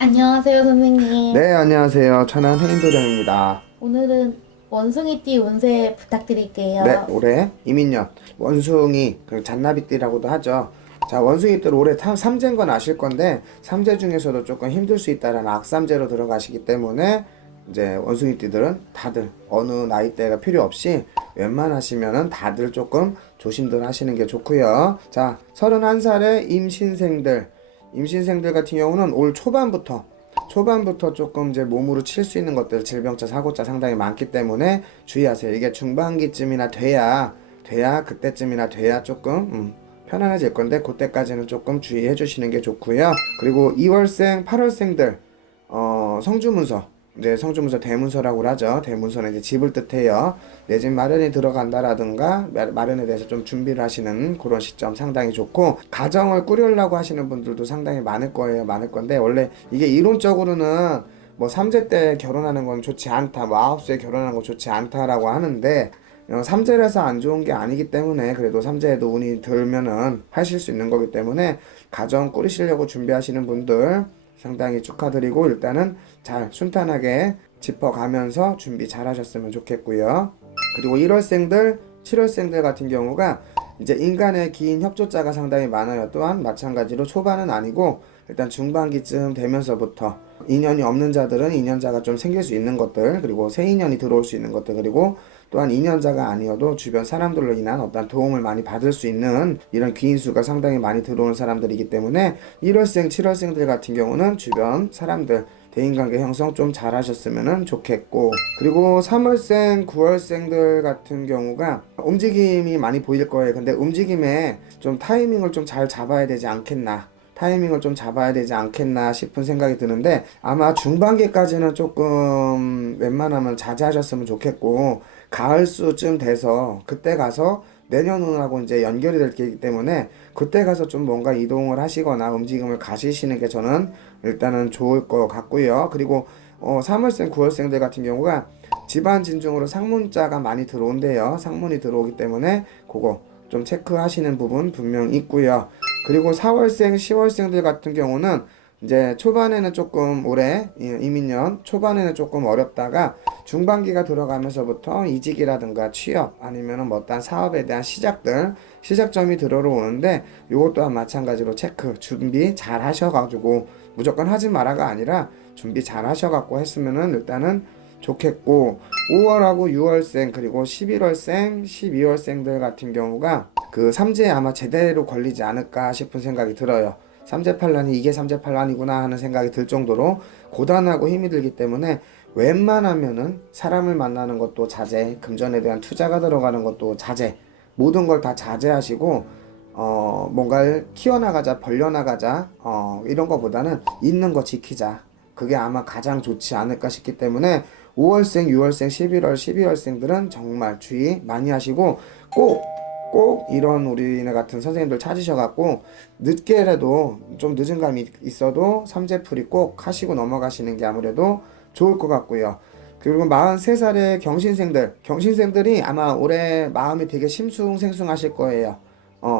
안녕하세요, 선생님. 네, 안녕하세요. 천안 해인도령입니다. 오늘은 원숭이띠 운세 네, 부탁드릴게요. 올해 이민년 원숭이, 그 잔나비띠라고도 하죠. 자, 원숭이들 올해 삼재인 건 아실 건데 삼재 중에서도 조금 힘들 수 있다라는 악삼재로 들어가시기 때문에 이제 원숭이띠들은 다들 어느 나이대가 필요 없이 웬만하시면은 다들 조금 조심들 하시는 게 좋고요. 자, 31살의 임신생들 같은 경우는 올 초반부터 조금 이제 몸으로 칠 수 있는 것들, 질병자, 사고자 상당히 많기 때문에 주의하세요. 이게 중반기쯤이나 돼야 그때쯤이나 돼야 조금 편안해질 건데 그때까지는 조금 주의해 주시는 게 좋고요. 그리고 2월생, 8월생들 성주문서, 이제 성주문서 대문서라고 하죠. 대문서는 이제 집을 뜻해요. 내 집 마련이 들어간다라든가 마련에 대해서 좀 준비를 하시는 그런 시점 상당히 좋고, 가정을 꾸리려고 하시는 분들도 상당히 많을 거예요. 많을 건데 원래 이게 이론적으로는 뭐 3재 때 결혼하는 건 좋지 않다, 뭐 9세에 결혼하는 건 좋지 않다라고 하는데, 3재라서 안 좋은 게 아니기 때문에 그래도 3재에도 운이 들면은 하실 수 있는 거기 때문에 가정 꾸리시려고 준비하시는 분들 상당히 축하드리고, 일단은 잘 순탄하게 짚어가면서 준비 잘 하셨으면 좋겠고요. 그리고 1월생들, 7월생들 같은 경우가 이제 인간의 긴 협조자가 상당히 많아요. 또한 마찬가지로 초반은 아니고 일단 중반기쯤 되면서부터 인연이 없는 자들은 인연자가 좀 생길 수 있는 것들, 그리고 새 인연이 들어올 수 있는 것들, 그리고 또한 인연자가 아니어도 주변 사람들로 인한 어떤 도움을 많이 받을 수 있는 이런 귀인수가 상당히 많이 들어오는 사람들이기 때문에 1월생, 7월생들 같은 경우는 주변 사람들 대인관계 형성 좀 잘 하셨으면 좋겠고, 그리고 3월생, 9월생들 같은 경우가 움직임이 많이 보일 거예요. 근데 움직임에 좀 타이밍을 좀 잘 잡아야 되지 않겠나. 타이밍을 좀 잡아야 되지 않겠나 싶은 생각이 드는데, 아마 중반기까지는 조금 웬만하면 자제하셨으면 좋겠고, 가을수쯤 돼서 그때 가서 내년하고 이제 연결이 될 게기 때문에 그때 가서 좀 뭔가 이동을 하시거나 움직임을 가시시는 게 저는 일단은 좋을 것 같고요. 그리고 3월생, 9월생들 같은 경우가 집안 진중으로 상문자가 많이 들어온대요. 상문이 들어오기 때문에 그거 좀 체크하시는 부분 분명 있고요. 그리고 4월생, 10월생들 같은 경우는 이제 초반에는 조금 올해 이민년 초반에는 조금 어렵다가 중반기가 들어가면서부터 이직이라든가 취업 아니면은 뭐 어떤 사업에 대한 시작점이 들어오는데, 요것 또한 마찬가지로 체크 준비 잘 하셔가지고 무조건 하지 마라가 아니라 준비 잘 하셔갖고 했으면은 일단은 좋겠고, 5월하고 6월생 그리고 11월생, 12월생들 같은 경우가 그 삼재에 아마 제대로 걸리지 않을까 싶은 생각이 들어요. 삼재팔란이 이게 삼재팔란이구나 하는 생각이 들 정도로 고단하고 힘이 들기 때문에 웬만하면은 사람을 만나는 것도 자제, 금전에 대한 투자가 들어가는 것도 자제, 모든 걸 다 자제하시고 뭔가를 키워나가자, 벌려나가자, 이런 거보다는 있는 거 지키자. 그게 아마 가장 좋지 않을까 싶기 때문에 5월생, 6월생, 11월, 12월생들은 정말 주의 많이 하시고, 꼭 이런 우리네 같은 선생님들 찾으셔갖고 늦게라도 좀 늦은 감이 있어도 삼재풀이 꼭 하시고 넘어가시는 게 아무래도 좋을 것 같고요. 그리고 43살의 경신생들이 아마 올해 마음이 되게 심숭생숭하실 거예요.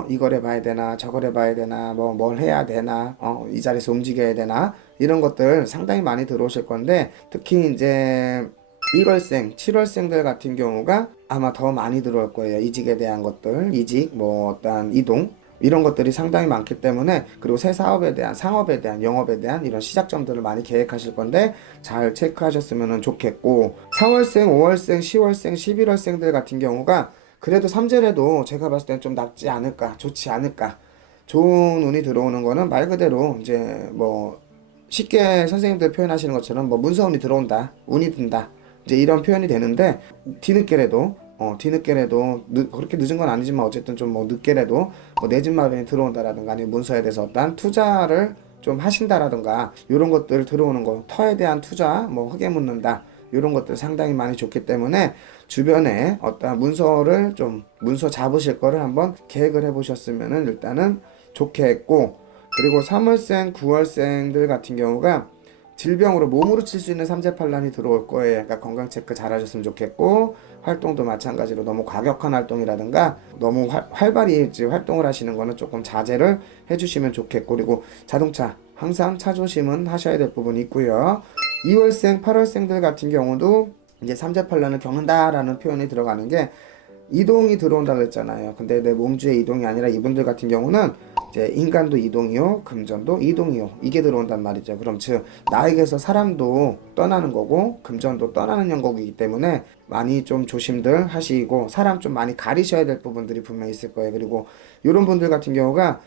이걸 해봐야 되나, 저걸 해봐야 되나, 뭐, 뭘 해야 되나, 이 자리에서 움직여야 되나, 이런 것들 상당히 많이 들어오실 건데, 특히 이제 1월생, 7월생들 같은 경우가 아마 더 많이 들어올 거예요. 이직에 대한 것들, 뭐, 어떤 이동, 이런 것들이 상당히 많기 때문에, 그리고 새 사업에 대한, 상업에 대한, 영업에 대한 이런 시작점들을 많이 계획하실 건데 잘 체크하셨으면 좋겠고, 4월생, 5월생, 10월생, 11월생들 같은 경우가 그래도 삼재래도 제가 봤을 때는 좀 낫지 않을까, 좋지 않을까. 좋은 운이 들어오는 거는 말 그대로 이제 뭐 쉽게 선생님들 표현하시는 것처럼 뭐 문서운이 들어온다, 운이 든다, 이제 이런 표현이 되는데, 뒤늦게라도 그렇게 늦은 건 아니지만 어쨌든 좀 뭐 늦게라도 뭐 내 집 마련이 들어온다라든가 아니면 문서에 대해서 어떤 투자를 좀 하신다라든가 이런 것들 들어오는 거, 터에 대한 투자, 뭐 흙에 묻는다, 이런 것들 상당히 많이 좋기 때문에 주변에 어떤 문서 잡으실 거를 한번 계획을 해보셨으면은 일단은 좋겠고, 그리고 3월생, 9월생들 같은 경우가 질병으로 몸으로 칠 수 있는 삼재팔란이 들어올 거예요. 그러니까 건강 체크 잘 하셨으면 좋겠고, 활동도 마찬가지로 너무 과격한 활동이라든가 너무 활발히 활동을 하시는 거는 조금 자제를 해주시면 좋겠고, 그리고 자동차 항상 차조심은 하셔야 될 부분이 있고요. 2월생, 8월생들 같은 경우도 이제 삼재팔란을 겪는다라는 표현이 들어가는 게 이동이 들어온다 그랬잖아요. 근데 내 몸주의 이동이 아니라 이분들 같은 경우는 이제 인간도 이동이요, 금전도 이동이요. 이게 들어온단 말이죠. 그럼 즉 나에게서 사람도 떠나는 거고 금전도 떠나는 형국이기 때문에 많이 좀 조심들 하시고 사람 좀 많이 가리셔야 될 부분들이 분명히 있을 거예요. 그리고 이런 분들 같은 경우가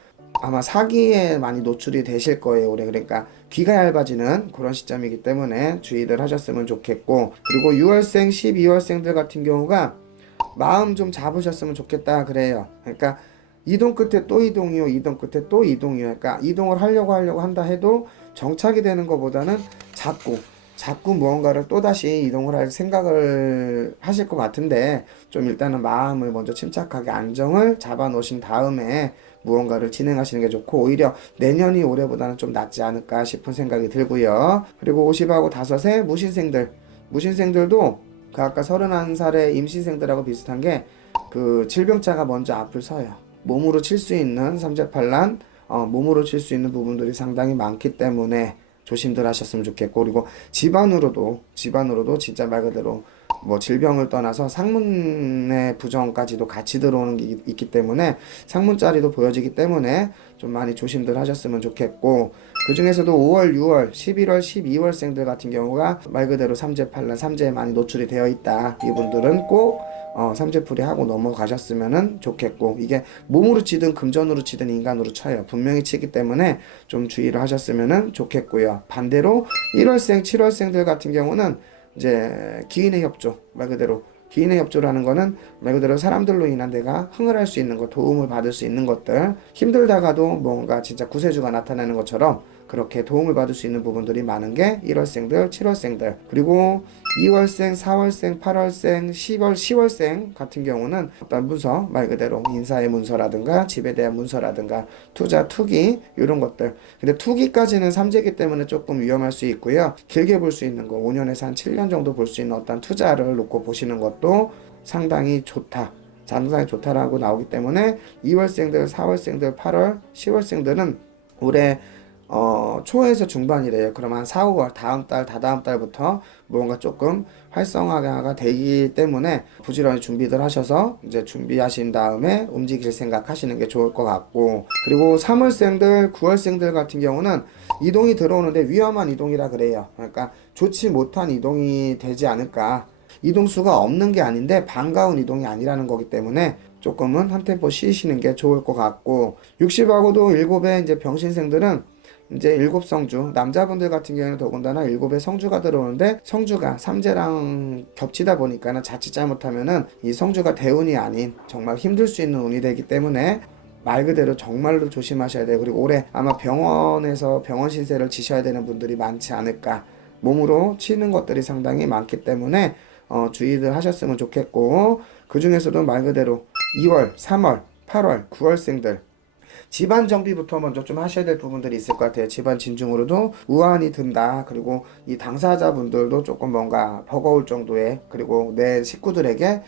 아마 사기에 많이 노출이 되실 거예요. 올해 그러니까 귀가 얇아지는 그런 시점이기 때문에 주의를 하셨으면 좋겠고, 그리고 6월생, 12월생들 같은 경우가 마음 좀 잡으셨으면 좋겠다 그래요. 그러니까 이동 끝에 또 이동이요, 이동 끝에 또 이동이요. 그러니까 이동을 하려고 한다 해도 정착이 되는 것보다는 자꾸 무언가를 또다시 이동을 할 생각을 하실 것 같은데, 좀 일단은 마음을 먼저 침착하게 안정을 잡아 놓으신 다음에 무언가를 진행하시는 게 좋고, 오히려 내년이 올해보다는 좀 낫지 않을까 싶은 생각이 들고요. 그리고 50하고 5세 무신생들도 그 아까 31살의 임신생들하고 비슷한 게 그 질병자가 먼저 앞을 서요. 몸으로 칠 수 있는 삼재팔란, 몸으로 칠 수 있는 부분들이 상당히 많기 때문에 조심들 하셨으면 좋겠고, 그리고 집안으로도 진짜 말 그대로 뭐 질병을 떠나서 상문의 부정까지도 같이 들어오는 게 있기 때문에 상문자리도 보여지기 때문에 좀 많이 조심들 하셨으면 좋겠고, 그 중에서도 5월, 6월, 11월, 12월생들 같은 경우가 말 그대로 삼재팔란, 삼재에 많이 노출이 되어 있다. 이분들은 꼭 삼재풀이 하고 넘어가셨으면 좋겠고, 이게 몸으로 치든 금전으로 치든 인간으로 쳐요. 분명히 치기 때문에 좀 주의를 하셨으면 좋겠고요. 반대로 1월생, 7월생들 같은 경우는 이제 기인의 협조, 말 그대로 기인의 협조라는 거는 말 그대로 사람들로 인한 내가 흥을 할 수 있는 것, 도움을 받을 수 있는 것들, 힘들다가도 뭔가 진짜 구세주가 나타나는 것처럼 그렇게 도움을 받을 수 있는 부분들이 많은 게 1월생들, 7월생들, 그리고 2월생, 4월생, 8월생, 10월생 같은 경우는 어떤 문서, 말 그대로 인사의 문서라든가 집에 대한 문서라든가 투자, 투기 이런 것들. 근데 투기까지는 삼재기 때문에 조금 위험할 수 있고요. 길게 볼 수 있는 거 5년에서 한 7년 정도 볼 수 있는 어떤 투자를 놓고 보시는 것도 상당히 좋다. 상당히 좋다라고 나오기 때문에 2월생들, 4월생들, 8월, 10월생들은 올해 초에서 중반이래요. 그럼 한 4, 5월 다음 달, 다다음 달부터 뭔가 조금 활성화가 되기 때문에 부지런히 준비들 하셔서 이제 준비하신 다음에 움직일 생각 하시는 게 좋을 것 같고, 그리고 3월생들, 9월생들 같은 경우는 이동이 들어오는데 위험한 이동이라 그래요. 그러니까 좋지 못한 이동이 되지 않을까. 이동수가 없는 게 아닌데 반가운 이동이 아니라는 거기 때문에 조금은 한 템포 쉬시는 게 좋을 것 같고, 60하고도 7의 이제 병신생들은 이제 7성주, 남자분들 같은 경우에는 더군다나 7의 성주가 들어오는데 성주가 삼재랑 겹치다 보니까는 자칫 잘못하면은 이 성주가 대운이 아닌 정말 힘들 수 있는 운이 되기 때문에 말 그대로 정말로 조심하셔야 돼요. 그리고 올해 아마 병원에서 병원 신세를 지셔야 되는 분들이 많지 않을까. 몸으로 치는 것들이 상당히 많기 때문에 주의를 하셨으면 좋겠고, 그 중에서도 말 그대로 2월, 3월, 8월, 9월생들 집안 정비부터 먼저 좀 하셔야 될 부분들이 있을 것 같아요. 집안 진중으로도 우환이 든다. 그리고 이 당사자분들도 조금 뭔가 버거울 정도의, 그리고 내 식구들에게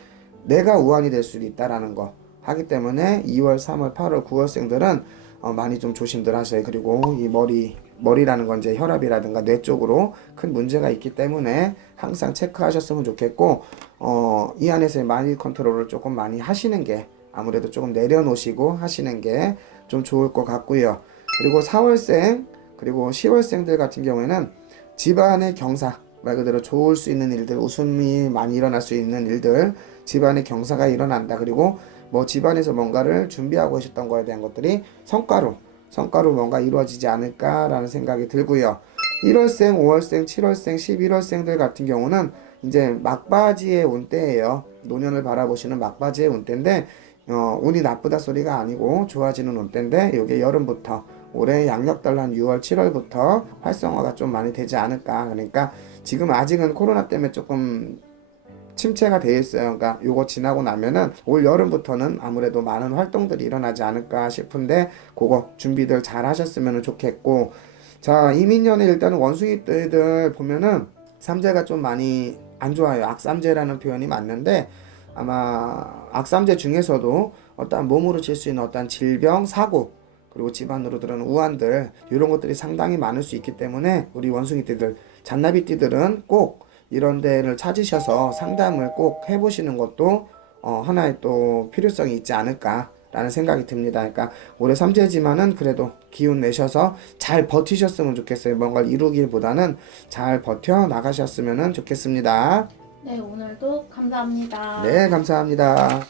내가 우환이 될 수도 있다라는 거 하기 때문에 2월, 3월, 8월, 9월생들은 많이 좀 조심들 하세요. 그리고 이 머리라는 건 이제 혈압이라든가 뇌 쪽으로 큰 문제가 있기 때문에 항상 체크하셨으면 좋겠고, 이 안에서의 마인드 컨트롤을 조금 많이 하시는 게 아무래도 조금 내려놓으시고 하시는 게 좀 좋을 것 같고요. 그리고 4월생, 그리고 10월생들 같은 경우에는 집안의 경사, 말 그대로 좋을 수 있는 일들, 웃음이 많이 일어날 수 있는 일들, 집안의 경사가 일어난다. 그리고 뭐 집안에서 뭔가를 준비하고 계셨던 거에 대한 것들이 성과로 뭔가 이루어지지 않을까라는 생각이 들고요. 1월생, 5월생, 7월생, 11월생들 같은 경우는 이제 막바지의 운대예요. 노년을 바라보시는 막바지의 운대인데, 운이 나쁘다 소리가 아니고 좋아지는 운대인데, 이게 여름부터 올해 양력달로 한 6월, 7월부터 활성화가 좀 많이 되지 않을까. 그러니까 지금 아직은 코로나 때문에 조금 침체가 돼 있어요. 그러니까 요거 지나고 나면은 올 여름부터는 아무래도 많은 활동들이 일어나지 않을까 싶은데, 그거 준비들 잘 하셨으면 좋겠고, 자, 이민년에 일단은 원숭이들 보면은 삼재가 좀 많이 안 좋아요. 악삼재라는 표현이 맞는데, 아마 악삼재 중에서도 어떤 몸으로 칠 수 있는 어떤 질병, 사고, 그리고 집안으로 들어오는 우환들 이런 것들이 상당히 많을 수 있기 때문에 우리 원숭이띠들, 잔나비띠들은 꼭 이런 데를 찾으셔서 상담을 꼭 해보시는 것도 하나의 또 필요성이 있지 않을까라는 생각이 듭니다. 그러니까 올해 삼재지만은 그래도 기운 내셔서 잘 버티셨으면 좋겠어요. 뭔가를 이루기보다는 잘 버텨 나가셨으면 좋겠습니다. 네, 오늘도 감사합니다. 네, 감사합니다.